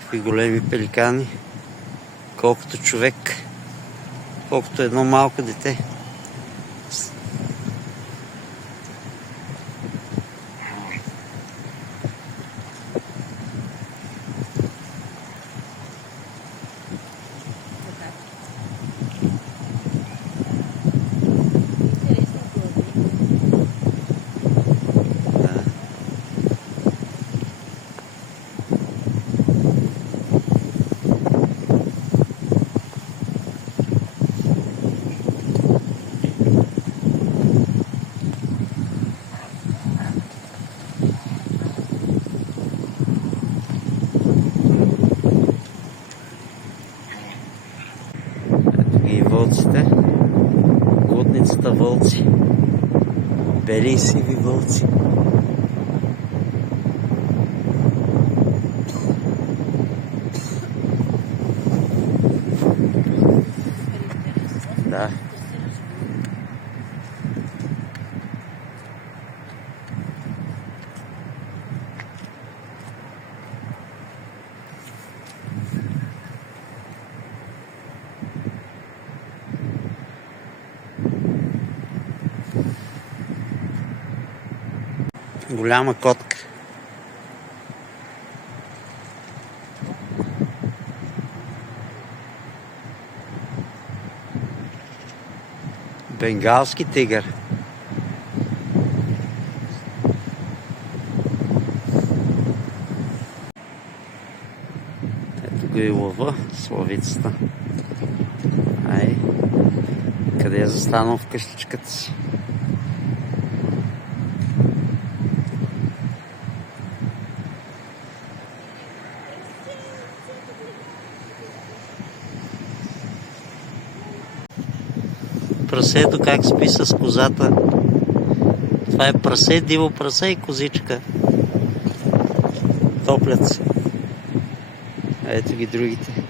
какви големи пеликани. Колкото човек, колкото едно малко дете. И вълците, лудницата вълци, бели и сиви вълци. Да. Голяма котка. Бенгалски тигър. Ето го и лъва, славицата. Ай, къде е застанал в къщичката си. Прасето как спи с козата. Това е прасе, диво прасе и козичка. Топлят се. Ето ги другите.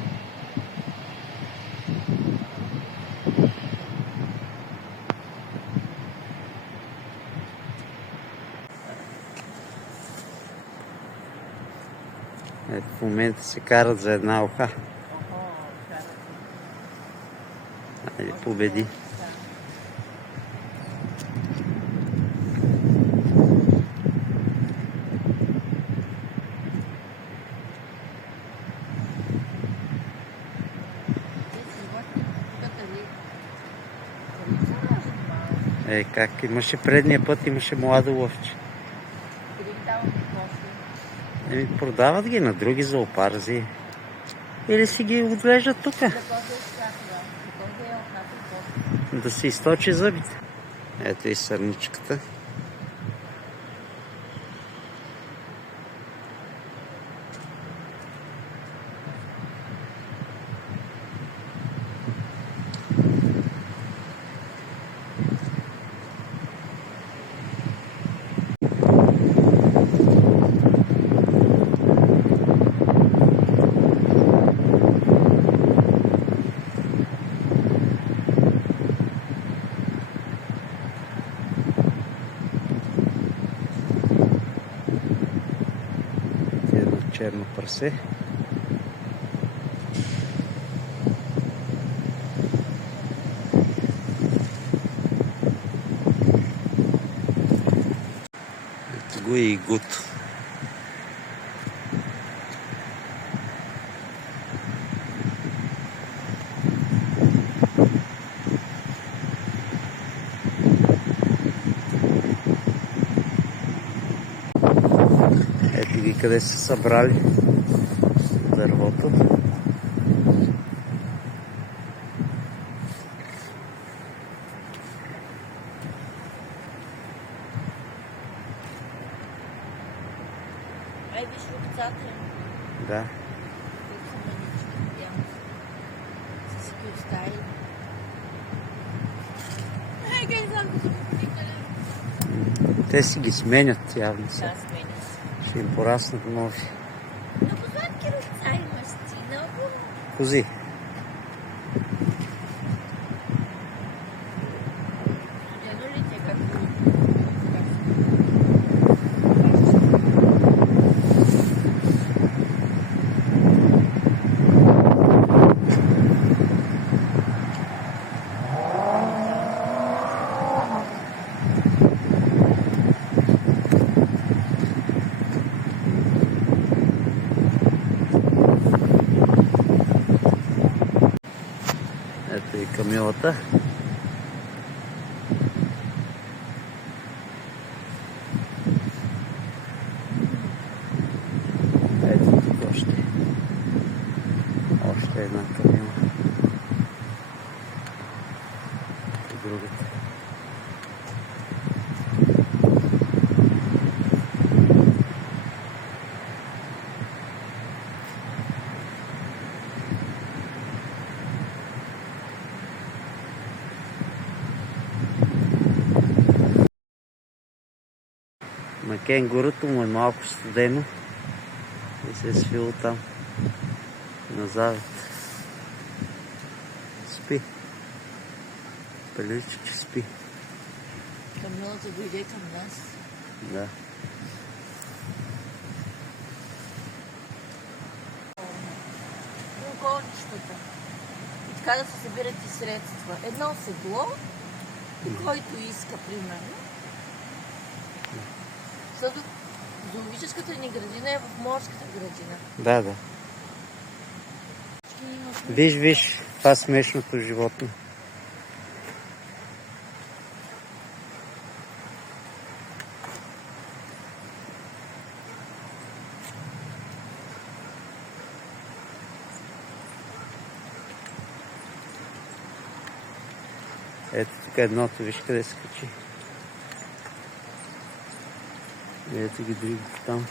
Ето в момента се карат за една оха. Айде, победи. Как имаше предния път, имаше младо лъвче. Продават ги на други зоопарзи. Или си ги отвеждат тук. Да си източи зъбите. Ето и сърничката. Черно прасе. Ето го и гуто. Ето ги къде са събрали дървото. Ай, виж рукцата. Да. Са си ги оставили. Ай, къде знам да се повикали. Те си ги сменят явно са. Да, сменят. Ще им пораснат нови. Много сладки рукца имаш ти, много. Кози. Гледа ли те какво? Ето и камилата. Ето тук още една камила. И другата. На кенгурото му е малко студено и се е свило там на завет. Спи. Прилича, че спи. Камилата дойде към нас. Да. Околнищата. И така да се събират и средства. Едно седло, и който иска, примерно. Защото зоологическата ни градина е в морската градина. Да, да. Виж, това смешното животно. Ето тук едното, виж къде се качи. Ето ги другите там.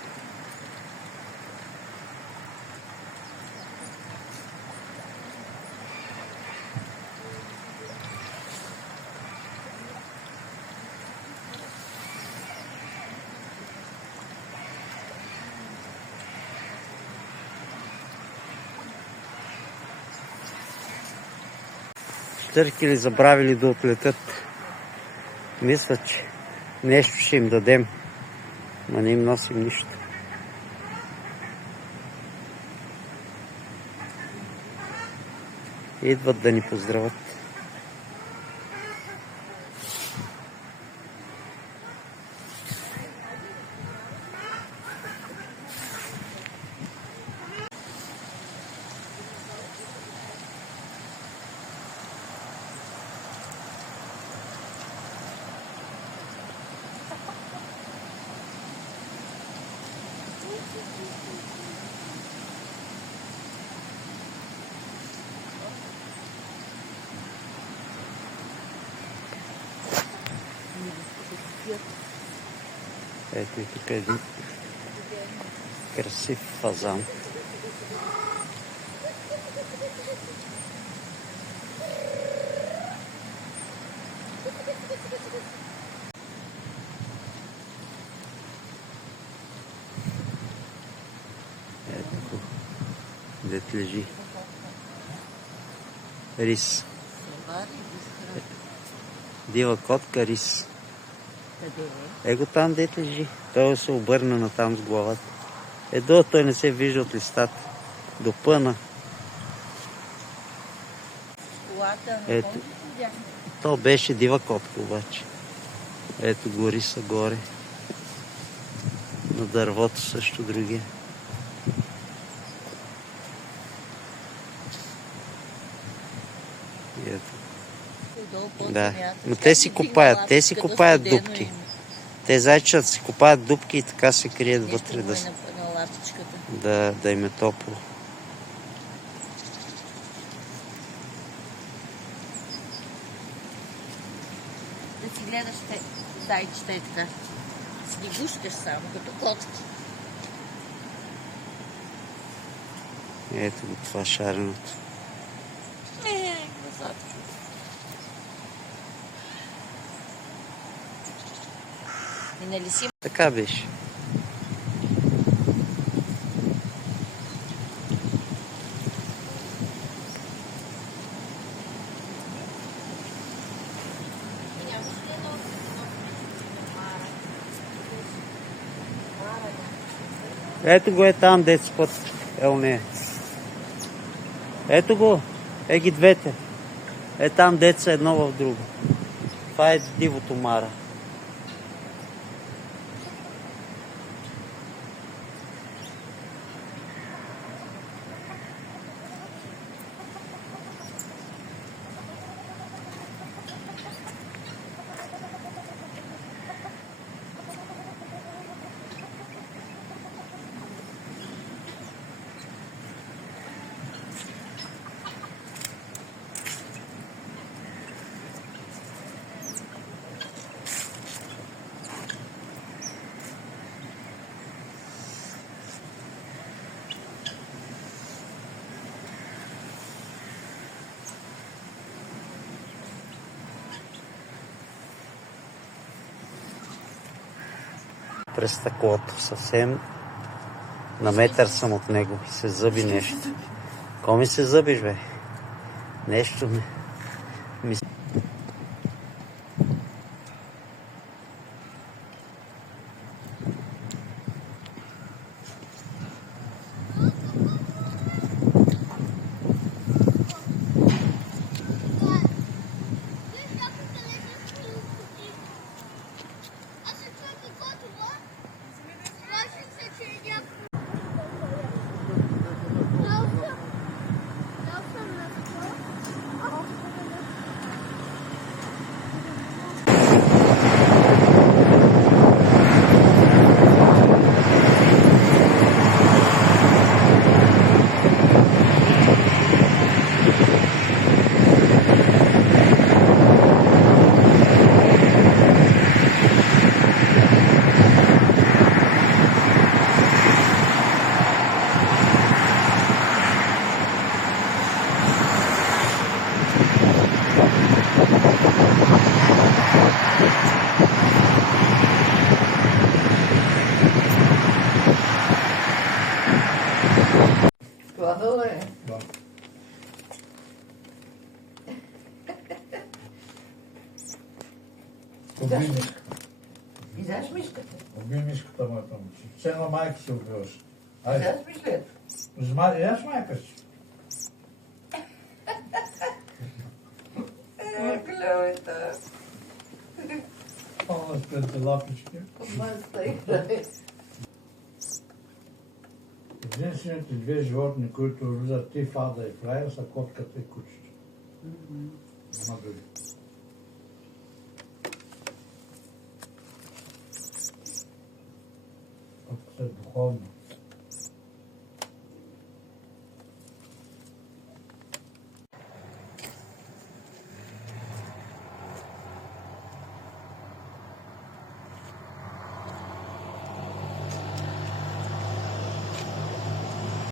Търкили, забравили да отлетят. Мислят, че нещо ще им дадем, но не им носим нищо. Идват да ни поздравят. Ето и тук е един красив фазан. Ето го, дет лежи. Рис. Дива котка, рис. Къде Его там, дет лежи. Той се обърна на там с главата. Едно той не се вижда от листата. До пъна. колата? Ето. То беше дива котка обаче. Ето го риса горе. На дървото също другия. И ето. Да, но те си копаят дупки. Те зайчата си копаят дупки и така се крият вътре да им е топло. Да си гледаш те зайчета и така. Си ги гушкаш само, като котки. Ето го това шареното. И нали си? Така беше. Ето го е там, дето път. Не. Ето го. Е ги двете. Е там деца едно в друго. Това е дивото Мара. през стъклото. Съвсем на метър съм от него и се зъби нещо. Ко ми се зъбиш, бе? Нещо ми... Хладно е. Да. Уби мишката. Видяш мишката? Уби мишката, моята момче. Все на майка си убиваш. Айде. Видяш мишлето? Яш майка си. Клевета. Пълна пред лапички. Маста играе. Единствените две животни, които влизат и в ада и в рая, са котката и кучето. Няма други. Котката е духовна.